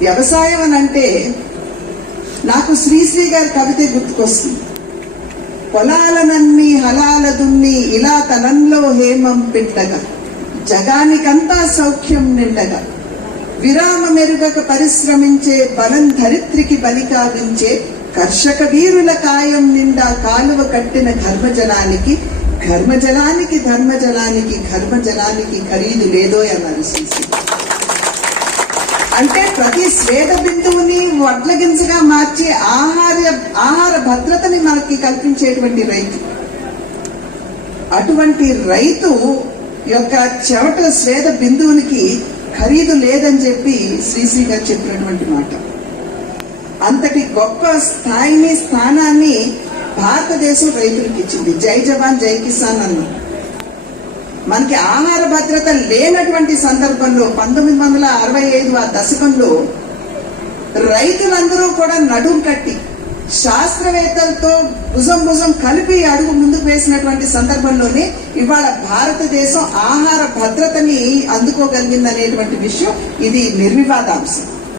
వ్యవసాయం అని అంటే నాకు శ్రీశ్రీ గారి కవిత గుర్తుకొస్తుంది. పొలాలనన్నీ హలాల దున్ని ఇలా తనంలో హేమం పెట్టగా, జగానికంతా సౌఖ్యం నిండగా, విరామ మెరుగక పరిశ్రమించే బలం ధరిత్రికి బలి కావించే కర్షక వీరుల కాయం నిండా కాలువ కట్టిన ఘర్మజలానికి ధర్మజలానికి ఖరీదు లేదో అన్నారు శ్రీశ్రీ. అంటే ప్రతి స్వేద బిందువుని వడ్ల గింజగా మార్చి ఆహార భద్రతని మనకి కల్పించేటువంటి రైతు, అటువంటి రైతు యొక్క చెమట స్వేద బిందువునికి ఖరీదు లేదని చెప్పి శ్రీశ్రీ గారు చెప్పినటువంటి మాట. అంతటి గొప్ప స్థానాన్ని భారతదేశం రైతులకు ఇచ్చింది. జై జవాన్ జై కిసాన్ అన్న. మనకి ఆహార భద్రత లేనటువంటి సందర్భంలో 1965 ఆ దశకంలో రైతులందరూ కూడా నడుం కట్టి శాస్త్రవేత్తలతో భుజం కలిపి అడుగు ముందుకు వేసినటువంటి సందర్భంలోనే ఇవాళ భారతదేశం ఆహార భద్రతని అందుకోగలిగిందనేటువంటి విషయం ఇది నిర్వివాదాంశం.